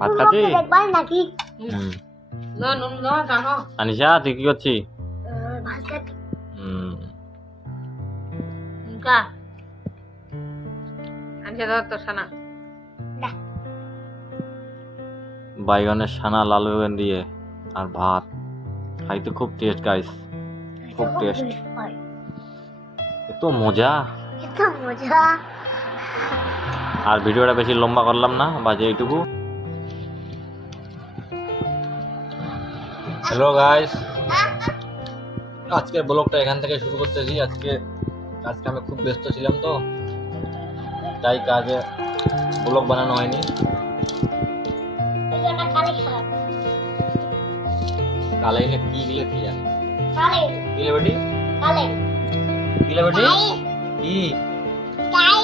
ভাত খাচ্ছি একবার নাকি না নুন না কানো আনিশা তুই কি করছিস ভাত খাচ্ছি কা আনছে তো সানা বাইগনের ছানা লাল বেগুন দিয়ে আর ভাত খাইতে খুব টেস্ট গাইস, খুব টেস্ট, এত মজা। এত মজা। আর ভিডিওটা বেশি লম্বা করলাম না, বাজে এইটুকু। হ্যালো গাইস, আজকের ব্লগটা এখান থেকে শুরু করতেছি। আজকে আমি খুব ব্যস্ত ছিলাম, তো তাই কাজে ব্লগ বানানো হয়নি। কালে কি গিলে কি জানি কালে গিলে বেটি কালে গিলে বেটি কি কাই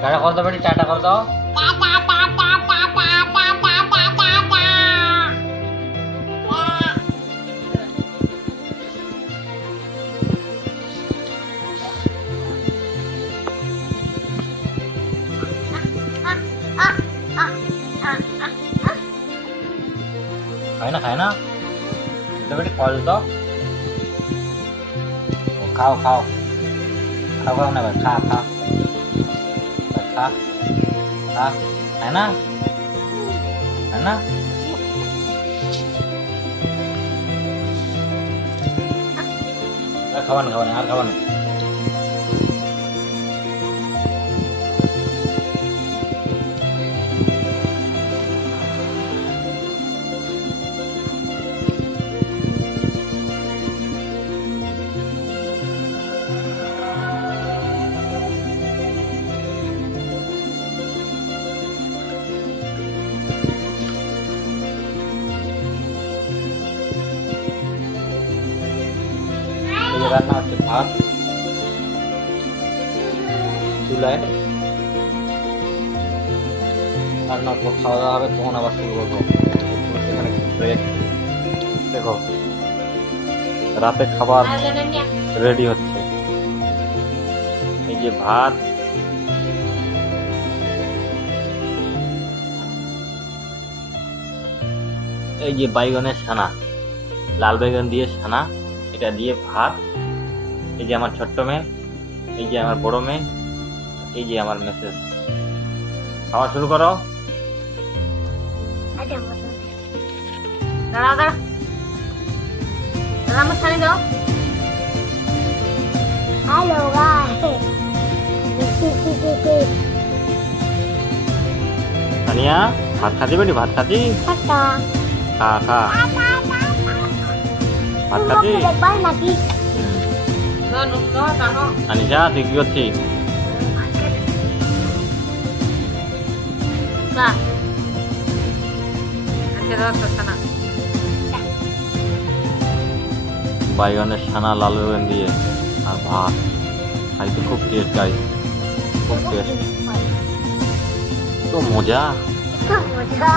টাটা কর দাও বেটি, টাটা কর দাও। টা টা টা টা টা টা টা টা টা টা खाए ना तो बेटी कॉल दो, खाओ खाओ खाओ खाओ ना भाई, खा खा खा खा, है ना खावन खावन यार खावन। রান্না হচ্ছে ভাত চুলায়, রান্না পর খাওয়া দাওয়া হবে, তখন আবার শুরু করবো। এখানে ব্রেক দেখো, রাতে খাবার রেডি হচ্ছে। এই যে ভাত, এই যে বাইগনের ছানা, লাল বেগুন দিয়ে ছানা, এটা দিয়ে ভাত। এই যে আমার ছোট্ট মেয়ে, এই যে আমার বড় মেয়ে, এই যে আমার মেসেজ। খাওয়া শুরু করো। দাঁড়া দাঁড়া দাঁড়া, আমার ছানি দাও। হ্যালো গাইস, সানিয়া ভাত খাচ্ছি বেটি, ভাত খাচ্ছি, টাটা খা খা ভাত খাচ্ছি। একবার নাকি না নুন না কানো আনিশা তুই কি করছিস? কা আনছে তো সানা বাইগনের ছানা লাল বেগুন দিয়ে আর ভাত খাইতে খুব টেস্ট গাইস, খুব টেস্ট, তো মজা। এত মজা।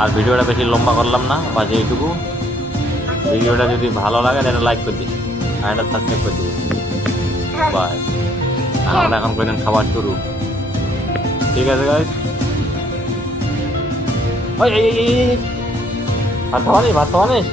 আর ভিডিওটা বেশি লম্বা করলাম না, বাজে এইটুকু। ভিডিওটা যদি ভালো লাগে তাহলে লাইক করে দিস আর এটা সাবস্ক্রাইব করে দিস। বাই। আমরা এখন করেন খাবার শুরু, ঠিক আছে গাইস? ভাত খাওয়ানিস, ভাত খাওয়ানিস।